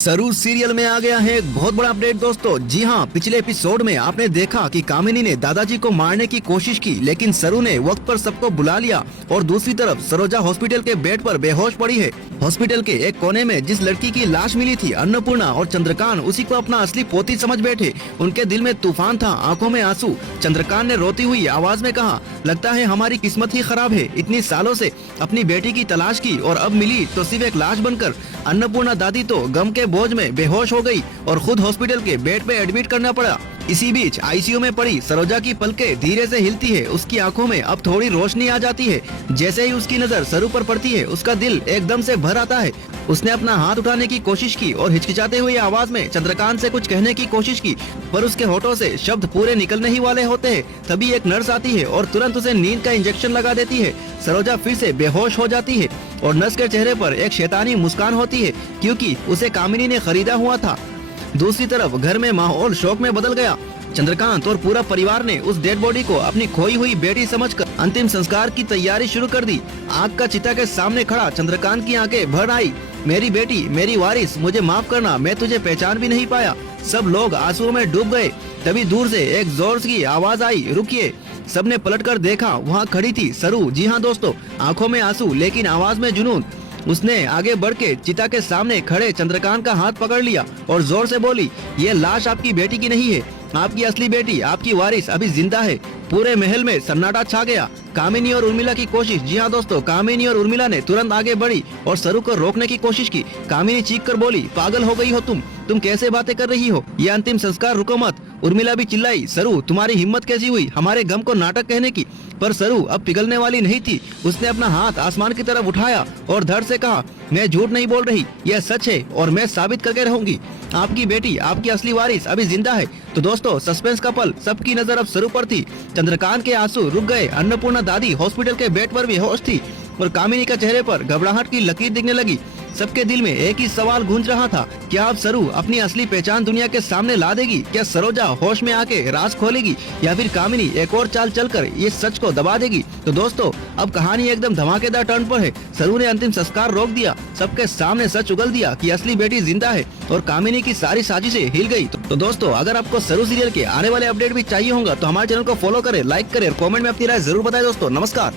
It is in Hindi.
सरू सीरियल में आ गया है एक बहुत बड़ा अपडेट दोस्तों। जी हाँ, पिछले एपिसोड में आपने देखा कि कामिनी ने दादाजी को मारने की कोशिश की, लेकिन सरू ने वक्त पर सबको बुला लिया और दूसरी तरफ सरोजा हॉस्पिटल के बेड पर बेहोश पड़ी है। हॉस्पिटल के एक कोने में जिस लड़की की लाश मिली थी, अन्नपूर्णा और चंद्रकांत उसी को अपना असली पोती समझ बैठे। उनके दिल में तूफान था, आंखों में आंसू। चंद्रकांत ने रोती हुई आवाज में कहा, लगता है हमारी किस्मत ही खराब है। इतनी सालों से अपनी बेटी की तलाश की और अब मिली तो सिर्फ एक लाश बनकर। अन्नपूर्णा दादी तो गम के बोझ में बेहोश हो गई और खुद हॉस्पिटल के बेड पे एडमिट करना पड़ा। इसी बीच आईसीयू में पड़ी सरोजा की पलकें धीरे से हिलती है। उसकी आंखों में अब थोड़ी रोशनी आ जाती है। जैसे ही उसकी नजर सरू पर पड़ती है, उसका दिल एकदम से भर आता है। उसने अपना हाथ उठाने की कोशिश की और हिचकिचाते हुए आवाज में चंद्रकांत से कुछ कहने की कोशिश की, पर उसके होठों से शब्द पूरे निकलने ही वाले होते हैं। तभी एक नर्स आती है और तुरंत उसे नींद का इंजेक्शन लगा देती है। सरोजा फिर से बेहोश हो जाती है और नर्स के चेहरे पर एक शैतानी मुस्कान होती है, क्योंकि उसे कामिनी ने खरीदा हुआ था। दूसरी तरफ घर में माहौल शोक में बदल गया। चंद्रकांत और पूरा परिवार ने उस डेड बॉडी को अपनी खोई हुई बेटी समझकर अंतिम संस्कार की तैयारी शुरू कर दी। आग का चिता के सामने खड़ा चंद्रकांत की आंखें भर आई। मेरी बेटी, मेरी वारिस, मुझे माफ करना, मैं तुझे पहचान भी नहीं पाया। सब लोग आंसुओं में डूब गए। तभी दूर से एक जोर की आवाज आई, रुकिए। सबने पलटकर देखा, वहाँ खड़ी थी सरू। जी हाँ दोस्तों, आंखों में आंसू लेकिन आवाज में जुनून। उसने आगे बढ़ के चिता के सामने खड़े चंद्रकांत का हाथ पकड़ लिया और जोर से बोली, ये लाश आपकी बेटी की नहीं है। आपकी असली बेटी, आपकी वारिस अभी जिंदा है। पूरे महल में सन्नाटा छा गया। कामिनी और उर्मिला की कोशिश। जी हाँ दोस्तों, कामिनी और उर्मिला ने तुरंत आगे बढ़ी और सरू को रोकने की कोशिश की। कामिनी चीख कर बोली, पागल हो गई हो तुम कैसे बातें कर रही हो? ये अंतिम संस्कार, रुको मत। उर्मिला भी चिल्लाई, सरू तुम्हारी हिम्मत कैसी हुई हमारे गम को नाटक कहने की? पर सरू अब पिघलने वाली नहीं थी। उसने अपना हाथ आसमान की तरफ उठाया और धड़ से कहा, मैं झूठ नहीं बोल रही, यह सच है और मैं साबित करके रहूंगी। आपकी बेटी, आपकी असली वारिस अभी जिंदा है। तो दोस्तों, सस्पेंस का पल, सबकी नजर अब सरू पर थी। चंद्रकांत के आंसू रुक गए। अन्नपूर्णा दादी हॉस्पिटल के बेड पर बेहोश थी और कामिनी का चेहरे पर घबराहट की लकीर दिखने लगी। सबके दिल में एक ही सवाल गूंज रहा था, क्या अब सरू अपनी असली पहचान दुनिया के सामने ला देगी? क्या सरोजा होश में आके राज खोलेगी या फिर कामिनी एक और चाल चलकर ये सच को दबा देगी? तो दोस्तों, अब कहानी एकदम धमाकेदार टर्न पर है। सरू ने अंतिम संस्कार रोक दिया, सबके सामने सच उगल दिया कि असली बेटी जिंदा है और कामिनी की सारी साजिशें हिल गई। तो दोस्तों, अगर आपको सरू सीरियल के आने वाले अपडेट भी चाहिए होगा तो हमारे चैनल को फॉलो करें, लाइक करें और कॉमेंट में अपनी राय जरूर बताएं। दोस्तों नमस्कार।